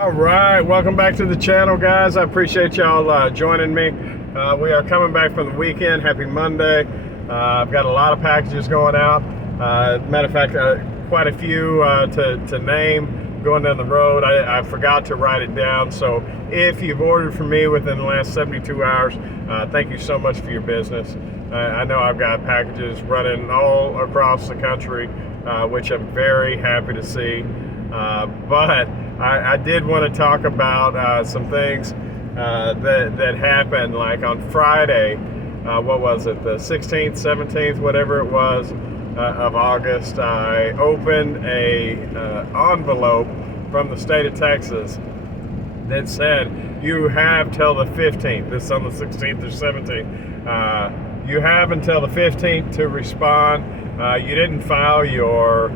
All right, welcome back to the channel, guys. I appreciate y'all joining me. We are coming back from the weekend. Happy Monday. I've got a lot of packages going out. Matter of fact, quite a few to name going down the road. I forgot to write it down. So if you've ordered from me within the last 72 hours, thank you so much for your business. I know I've got packages running all across the country, which I'm very happy to see. But I did want to talk about some things that happened, like on Friday. What was it, the 16th, 17th, whatever it was, of August. I opened a envelope from the state of Texas that said, you have till the 15th. This is on the 16th or 17th. You have until the 15th to respond. You didn't file your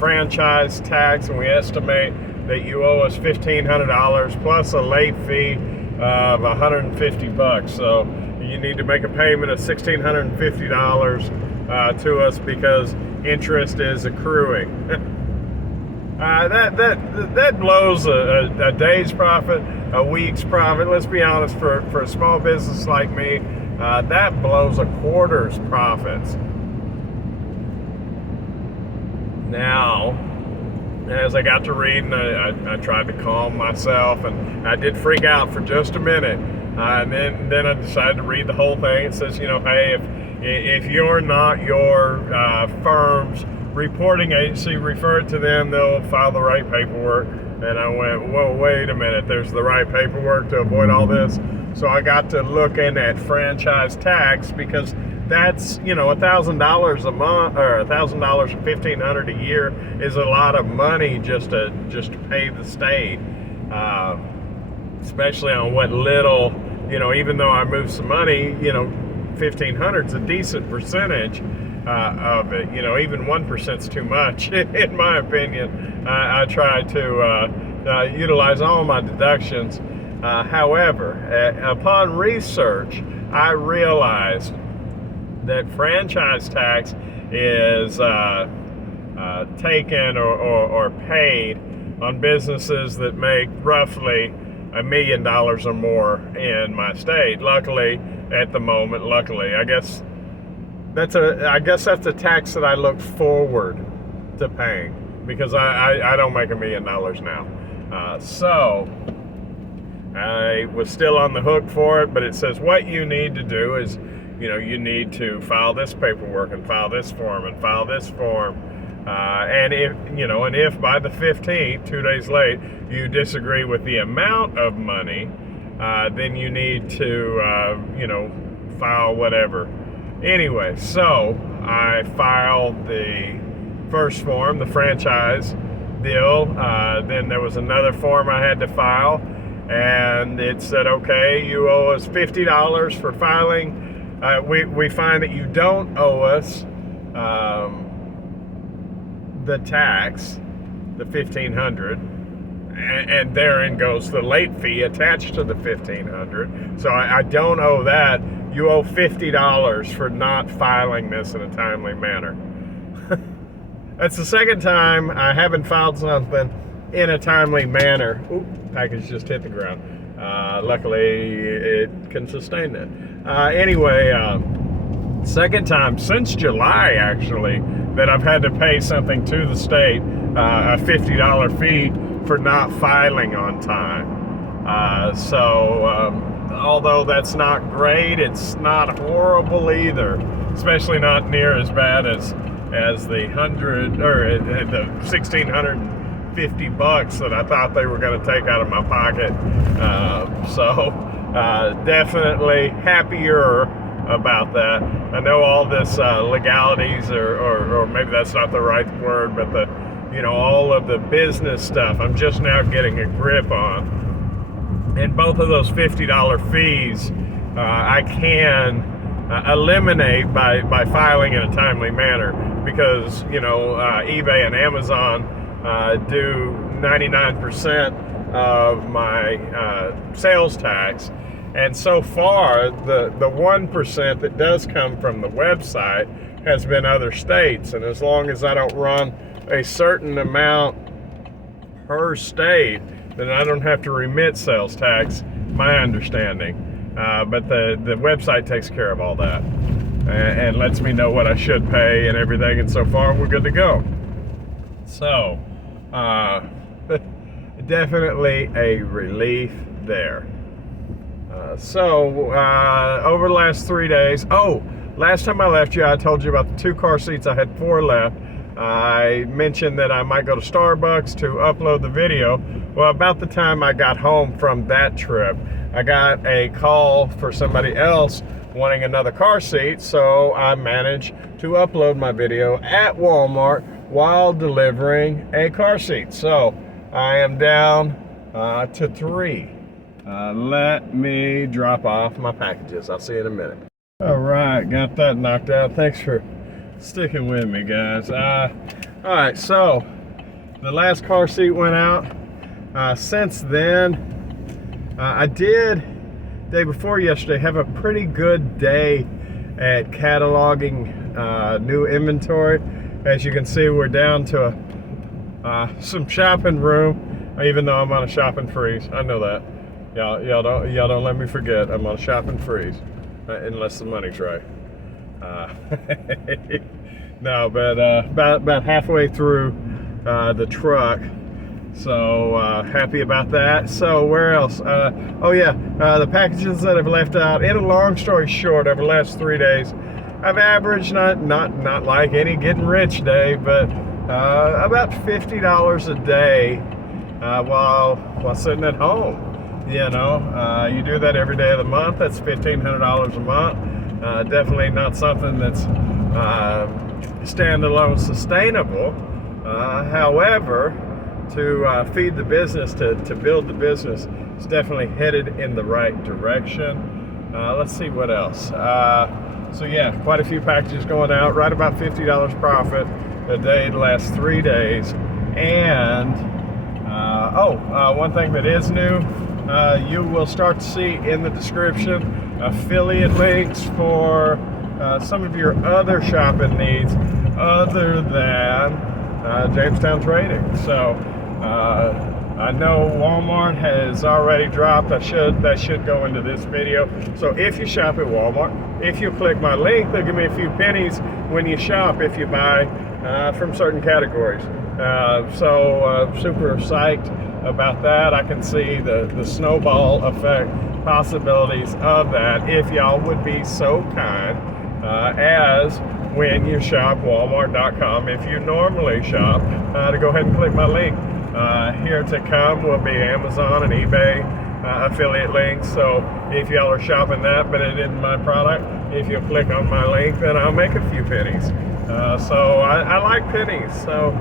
franchise tax, and we estimate that you owe us $1,500 plus a late fee of $150. So you need to make a payment of $1,650 to us because interest is accruing. That blows a day's profit, a week's profit. Let's be honest, for a small business like me, that blows a quarter's profits. Now, as I got to reading, I tried to calm myself, and I did freak out for just a minute. And then I decided to read the whole thing. It says, hey, if you're not your firm's reporting agency, refer it to them. They'll file the right paperwork. And I went, whoa, wait a minute. There's the right paperwork to avoid all this. So I got to looking at franchise tax, because that's, $1,000 a month, or $1,000 or $1,500 a year is a lot of money just to pay the state, especially on what little, even though I moved some money, $1,500 is a decent percentage of it. Even 1% is too much, in my opinion. I try to utilize all my deductions. However, upon research, I realized that franchise tax is taken or paid on businesses that make roughly $1 million or more in my state. Luckily, at the moment, I guess that's a tax that I look forward to paying, because I don't make $1 million now. So I was still on the hook for it, but it says what you need to do is, you need to file this paperwork and file this form and file this form. And if by the 15th, 2 days late, you disagree with the amount of money, then you need to, file whatever. Anyway, so I filed the first form, the franchise deal. Then there was another form I had to file, and it said, okay, you owe us $50 for filing. We find that you don't owe us the tax, the $1,500, and therein goes the late fee attached to the $1,500. So I don't owe that. You owe $50 for not filing this in a timely manner. That's the second time I haven't filed something in a timely manner. Ooh, package just hit the ground. Luckily, it can sustain that. Anyway, second time since July, actually, that I've had to pay something to the state, a $50 fee for not filing on time. Although that's not great, it's not horrible either, especially not near as bad as the the $1,650 that I thought they were going to take out of my pocket. Definitely happier about that. I know all this legalities, or maybe that's not the right word, but all of the business stuff I'm just now getting a grip on. And both of those $50 fees I can eliminate by filing in a timely manner, because eBay and Amazon do 99% of my sales tax, and so far the 1% that does come from the website has been other states. And as long as I don't run a certain amount per state, then I don't have to remit sales tax, my understanding. But the website takes care of all that and lets me know what I should pay and everything, and so far we're good to go. So, definitely a relief there. Over the last 3 days, last time I left you, I told you about the 2 car seats. I had 4 left. I mentioned that I might go to Starbucks to upload the video. Well, about the time I got home from that trip, I got a call for somebody else wanting another car seat, so I managed to upload my video at Walmart while delivering a car seat. So I am down to 3. Let me drop off my packages. I'll see you in a minute. All right, got that knocked out. Thanks for sticking with me, guys. All right, so the last car seat went out. Since then, I did, day before yesterday, have a pretty good day at cataloging new inventory. As you can see, we're down to some shopping room, even though I'm on a shopping freeze. I know that. Y'all don't let me forget I'm on a shopping freeze, unless the money's right. No, but about halfway through the truck, so happy about that. So where else? The packages that I've left out. In a long story short, over the last 3 days, I've averaged not like any getting rich day, but about $50 a day while sitting at home. You know, you do that every day of the month. That's $1,500 a month. Definitely not something that's standalone sustainable. However, to feed the business, to build the business, it's definitely headed in the right direction. Let's see what else. So yeah, quite a few packages going out, right about $50 profit a day the last 3 days. And one thing that is new, you will start to see in the description affiliate links for some of your other shopping needs other than Jamestown Trading. So I know Walmart has already dropped. That should go into this video. So if you shop at Walmart, if you click my link, they'll give me a few pennies when you shop if you buy from certain categories. Super psyched about that. I can see the snowball effect possibilities of that if y'all would be so kind as when you shop Walmart.com, if you normally shop, to go ahead and click my link. Here to come will be Amazon and eBay affiliate links. So if y'all are shopping that but it isn't my product, if you click on my link, then I'll make a few pennies. So I like pennies, so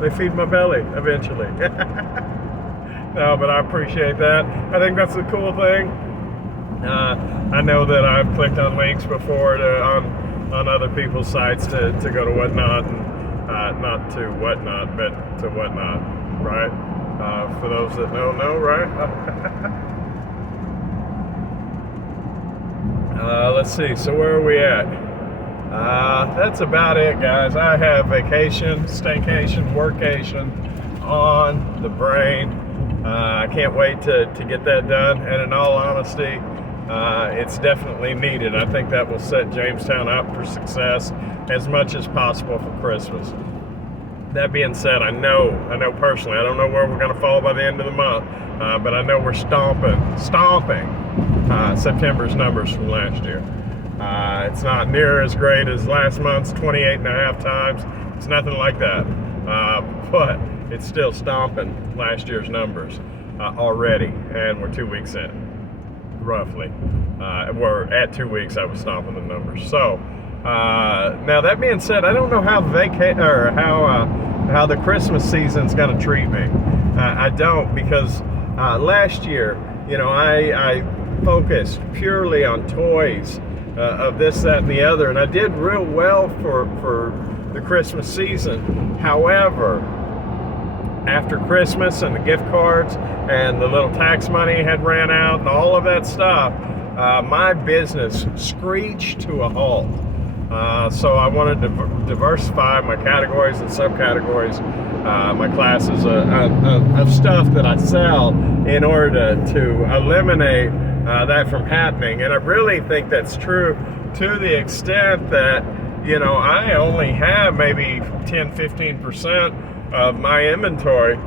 they feed my belly eventually. No, but I appreciate that. I think that's the cool thing. I know that I've clicked on links before on other people's sites to go to Whatnot, and not to Whatnot, but to Whatnot, right? For those that don't know, right? Let's see, so where are we at? That's about it, guys. I have vacation, staycation, workation on the brain. I can't wait to get that done, and in all honesty, it's definitely needed. I think that will set Jamestown up for success as much as possible for Christmas. That being said, I know personally, I don't know where we're going to fall by the end of the month, but I know we're stomping September's numbers from last year. It's not near as great as last month's 28.5 times. It's nothing like that, but it's still stomping last year's numbers already, and we're 2 weeks in, roughly. We're at 2 weeks. I was stomping the numbers. So now that being said, I don't know how the Christmas season's going to treat me. I don't, because last year, you know, I focused purely on toys of this, that, and the other, and I did real well for the Christmas season. However, after Christmas and the gift cards and the little tax money had ran out and all of that stuff, my business screeched to a halt. So I wanted to diversify my categories and subcategories my classes of stuff that I sell in order to eliminate that from happening. And I really think that's true to the extent that, you know, I only have maybe 10-15% of my inventory,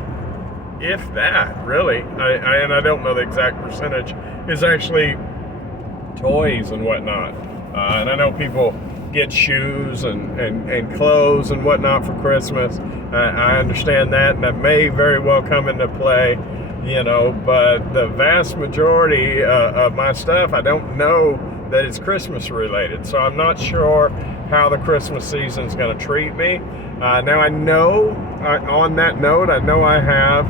if that, really. And I don't know the exact percentage, is actually toys and whatnot. And I know people get shoes and clothes and whatnot for Christmas. I understand that, and that may very well come into play, you know, but the vast majority of my stuff, I don't know that it's Christmas related. So I'm not sure how the Christmas season is going to treat me. Now I know, on that note, I know I have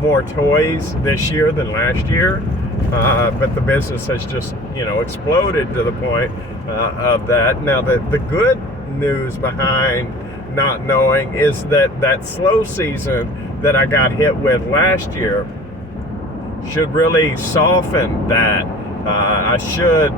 more toys this year than last year. But the business has just, you know, exploded to the point of that. Now, the good news behind not knowing is that slow season that I got hit with last year should really soften that. I should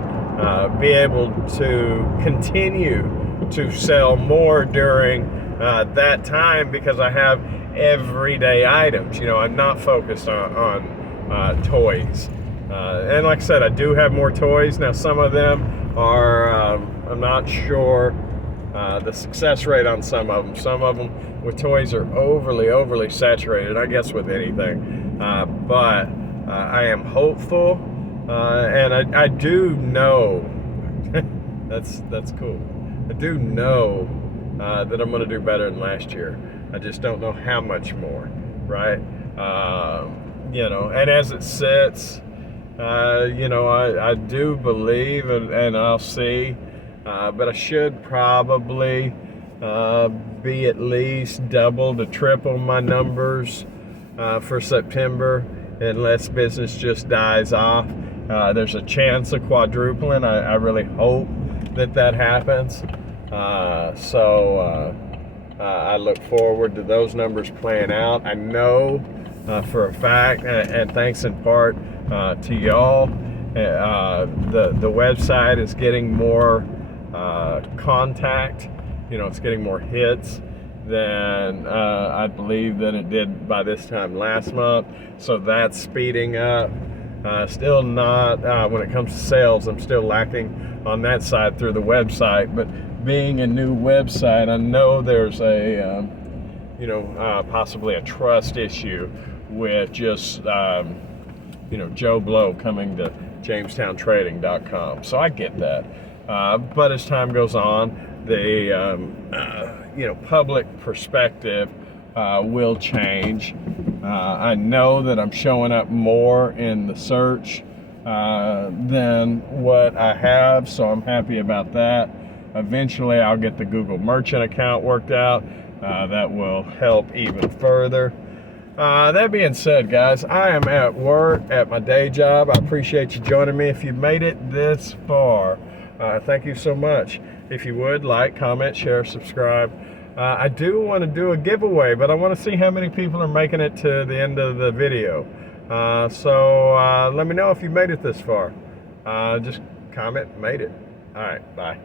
be able to continue to sell more during that time because I have everyday items. You know, I'm not focused on toys. And like I said, I do have more toys. Now, some of them are, I'm not sure the success rate on some of them. Some of them with toys are overly saturated, I guess with anything. But I am hopeful, and I do know, that's cool. I do know that I'm going to do better than last year. I just don't know how much more, right? You know, and as it sits, you know, I do believe, and I'll see, but I should probably be at least double to triple my numbers for September, unless business just dies off. There's a chance of quadrupling. I really hope that happens. So I look forward to those numbers playing out. I know for a fact, and thanks in part to y'all, the website is getting more contact. You know, it's getting more hits than I believe that it did by this time last month. So that's speeding up. Still not, when it comes to sales, I'm still lacking on that side through the website. But being a new website, I know there's a, you know, possibly a trust issue with just, you know, Joe Blow coming to JamestownTrading.com. So I get that. But as time goes on, the, you know, public perspective will change. I know that I'm showing up more in the search than what I have, so I'm happy about that. Eventually, I'll get the Google Merchant account worked out. That will help even further. That being said, guys, I am at work at my day job. I appreciate you joining me. If you've made it this far, thank you so much. If you would, like, comment, share, subscribe. I do want to do a giveaway, but I want to see how many people are making it to the end of the video. So let me know if you made it this far. Just comment, made it. All right, bye.